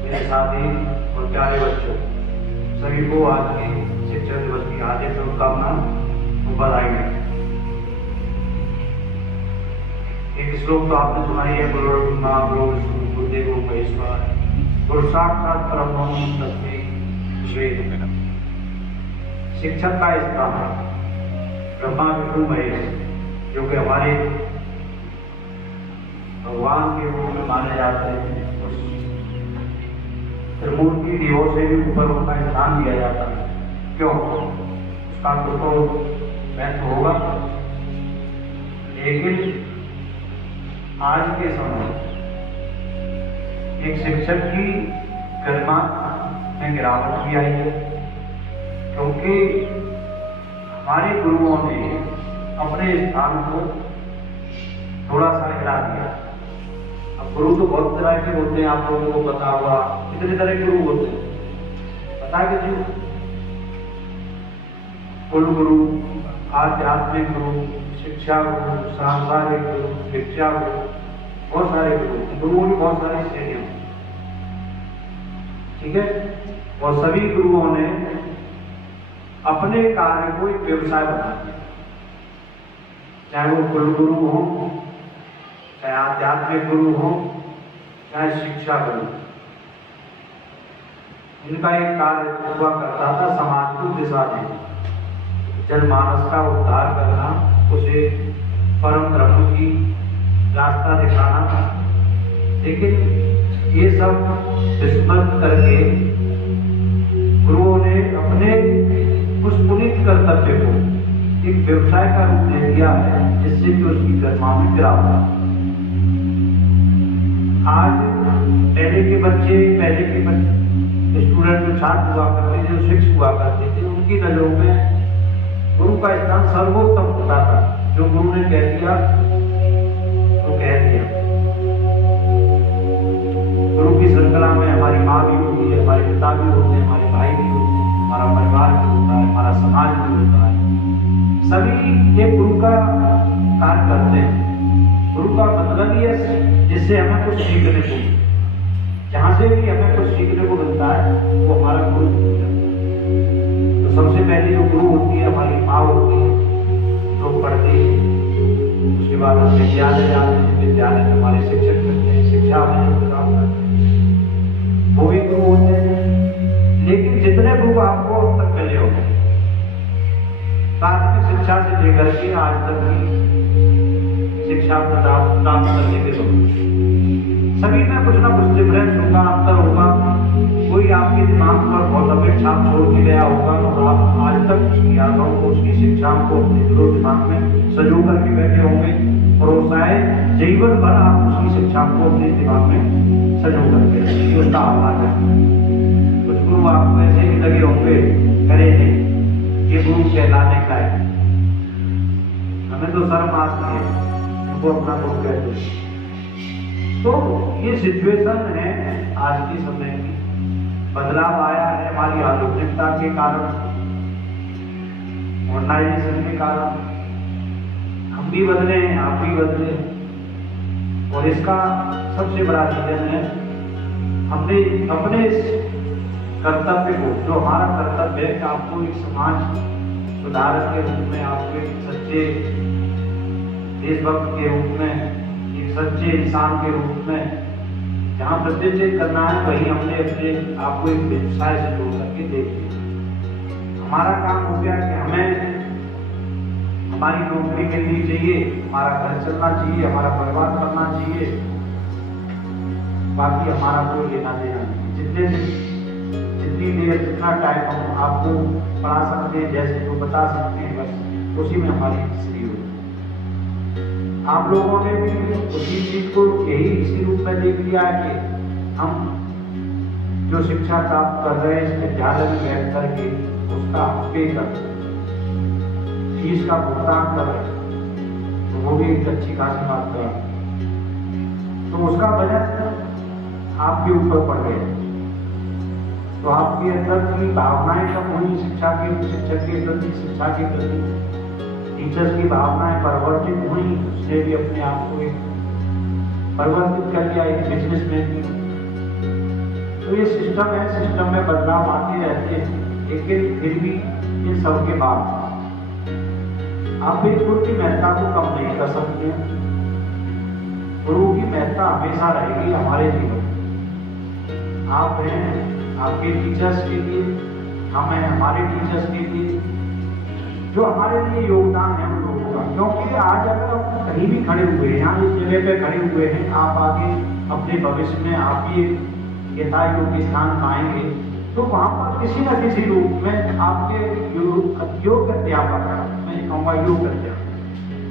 मेरे साथी और प्यारे बच्चों, सभी को आज के शिक्षक दिवस की हार्दिक शुभकामना और बधाई है। एक श्लोक तो आपने सुनाई है, गुरु ब्रह्मा गुरु विष्णु गुरुदेव महेश्वर गुरु साक्षात परब्रह्म तस्मै श्री। शिक्षक का स्थान ब्रह्मा विष्णु महेश, जो कि हमारे भगवान के रूप में माने जाते हैं, त्रिमूर्ति देवों से भी ऊपर उनका स्थान दिया जाता है। क्यों? उसका तो व्यक्त होगा, लेकिन आज के समय एक शिक्षक की गरिमा में गिरावट भी आई है, क्योंकि हमारे गुरुओं ने अपने स्थान को थोड़ा सा हिला दिया। अब गुरु तो बहुत तरह के होते हैं, आप लोगों को पता होगा कितने तरह के गुरु होते हैं, पता है कि जी? कुल गुरु, आध्यात्मिक गुरु, शिक्षा गुरु, सांसारिक गुरु, शिक्षा गुरु, बहुत सारे गुरु। गुरुओं की बहुत सारी श्रेणियां, ठीक है। और सभी गुरुओं ने अपने कार्य को एक व्यवसाय बना दिया, चाहे वो कुल गुरु हो, चाहे आध्यात्मिक गुरु हो, चाहे शिक्षा गुरु। इनका एक कार्य हुआ करता था समाज को दिशा देना, जनमानस का उद्धार करना, उसे परम ब्रह्म की रास्ता दिखाना। लेकिन ये सब विस्मृत करके गुरुओं ने अपने उस पुनीत कर्तव्य को एक व्यवसाय का रूप दे दिया है, जिससे कि उसकी गरिमा में गिरावट। आज पहले के स्टूडेंट जो छात्र हुआ करते थे, जो शिक्षक हुआ करते थे, उनकी नजरों में गुरु का स्थान सर्वोत्तम होता था। जो गुरु ने कह दिया तो कह दिया। गुरु की श्रृंखला में हमारी माँ भी होती है, हमारे पिता भी होते हैं, हमारे भाई भी होते हैं, हमारा परिवार भी होता है, हमारा समाज भी होता है। सभी एक गुरु का कार्य करते हैं। गुरु का मतलब ये है जिससे हमें कुछ सीखने को, जहाँ से भी हमें कुछ सीखने को मिलता है वो हमारा गुरु होता है। तो सबसे पहले जो गुरु होती है हमारी माँ होती है, जो पढ़ती है। उसके बाद हम विद्यालय जाते हैं, विद्यालय में हमारे शिक्षक करते हैं, शिक्षा में जो काम करते हैं वो भी गुरु होते हैं। लेकिन जितने गुरु आपको अब तक मिले होंगे, प्राथमिक शिक्षा से लेकर के आज तक की शिक्षा प्राप्त करने के बाद सभी में कुछ ना कुछ डिफरेंस होगा, अंतर होगा। कोई आपके दिमाग पर बहुत लंबी छाप छोड़ के गया होगा और आप आज तक उसकी यादों को, उसकी शिक्षाओं को अपने दिलो दिमाग में सजो करके बैठे होंगे, और वो शायद जीवन भर आप उसकी शिक्षाओं को अपने दिमाग में सजो करके रखेंगे। उसका आभार है। कुछ गुरु आपको ऐसे ही लगे होंगे, करे नहीं ये गुरु कहलाने का है, हमें तो शर्म आती है उनको अपना गुरु कहते हैं। तो ये सिचुएशन है आज के समय की। बदलाव आया है हमारी आधुनिकता के कारण, मॉडर्नाइजेशन के कारण। हम भी बदले हैं, आप भी बदले हैं, और इसका सबसे बड़ा रीजन है हमने अपने कर्तव्य को, जो हमारा कर्तव्य है, आपको एक समाज सुधारक के रूप में, आपको एक सच्चे देशभक्त के रूप में, एक सच्चे इंसान के रूप में जहाँ प्रतिष्ठित करना है, वही हमने अपने आपको एक व्यवसाय से जोड़ करके देख लिया। हमारा काम हो गया कि हमें हमारी नौकरी मिलनी चाहिए, हमारा घर चलना चाहिए, हमारा परिवार करना चाहिए, बाकी हमारा कोई लेना देना नहीं। जितनी देर जितना टाइम हम आपको पढ़ा सकते हैं, जैसे जो बता सकते हैं, बस उसी में हमारी हिस्ट्री होगी। आप लोगों ने भी उसी चीज को यही इसी रूप में देख लिया है कि हम जो शिक्षा प्राप्त कर रहे हैं इस विद्यालय में बैठ करके उसका पे कर रहे हैं, फीस का भुगतान कर रहे हैं, तो वो भी एक अच्छी खासी बात कर रहे हैं। तो उसका बजट आपके ऊपर पड़ गया, तो आपके अंदर की भावनाएं कम हुई, शिक्षक के प्रति, शिक्षा के प्रति टीचर्स की भावनाएं परिवर्तित हुई। उसने भी अपने आप को एक परिवर्तित कर लिया एक बिजनेसमैन की। तो ये सिस्टम है, सिस्टम में बदलाव आते रहते हैं, लेकिन फिर भी इन सब के बाद आप एक गुरु की महत्ता को कम नहीं कर सकते। गुरु की महत्ता हमेशा रहेगी हमारे जीवन में। आप हैं आपके टीचर्स के लिए, हम हैं हमारे टीचर्स के लिए, जो हमारे लिए योगदान है उन लोगों का। क्योंकि आज अगर आप कहीं भी खड़े हुए हैं, यहाँ इस जगह पे खड़े हुए हैं, आप आगे अपने भविष्य में आप भी यथा योग्य स्थान पाएंगे, तो वहाँ पर किसी न किसी रूप में आपके योग्य अध्यापक, मैं सिखाऊंगा योग करके आना।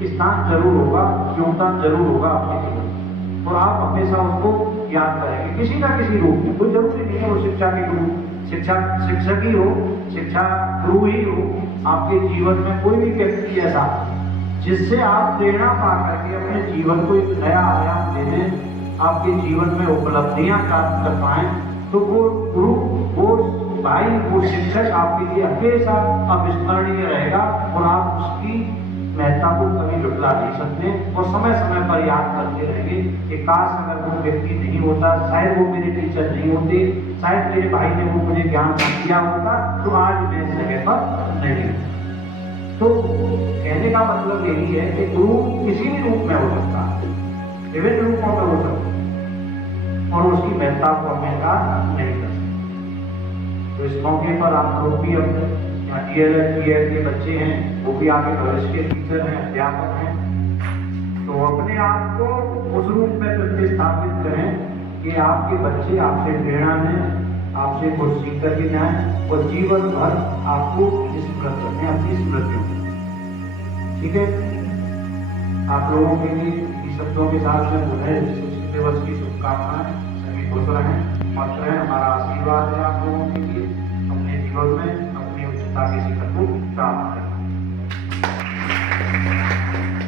स्थान जरूर होगा, योगदान जरूर होगा आपके जीवन में, और आप हमेशा उसको याद करेंगे किसी ना किसी रूप में। कोई जरूरी नहीं है वो शिक्षा के गुरु, शिक्षक ही हो, शिक्षा गुरु ही हो। आपके जीवन में कोई भी व्यक्ति ऐसा जिससे आप प्रेरणा पा करके अपने जीवन को एक नया आयाम दे दें, आपके जीवन में उपलब्धियां प्राप्त कर पाए, तो वो गुरु, वो भाई, वो शिक्षक आपके लिए हमेशा अविस्मरणीय रहेगा, और आप उसकी महत्ता को कभी लुटला नहीं सकते, और समय समय पर याद करते रहेंगे कि काश अगर वो व्यक्ति नहीं होता, शायद वो मेरे टीचर नहीं होते, शायद मेरे भाई ने वो मुझे ज्ञान दिया होता, तो आज मैं इस जगह पर नहीं होता। तो कहने का मतलब यही है कि गुरु किसी भी रूप में हो सकता है, विभिन्न रूपों में हो सकता है, और उसकी महत्ता को हमेशा नहीं कर सकते। तो इस मौके पर आप लोग भी अब DLED के बच्चे हैं, वो भी आपके भविष्य के टीचर हैं, अध्यापक हैं, तो अपने आप को उस रूप में प्रतिस्थापित करें कि आपके बच्चे आपसे प्रेरणा लें, आपसे कुछ सीख करके जाएं, और जीवन भर आपको स्मृत रखें अपनी स्मृतियों में। ठीक है, आप लोगों के लिए इस शब्दों के साथ में उन्हें शिक्षक दिवस की शुभकामनाएं, सभी खुश रहें, मस्त रहें। हमारा आशीर्वाद है आप लोगों के लिए, अपने जीवन में अपनी उच्चता के शिखर को प्राप्त करें।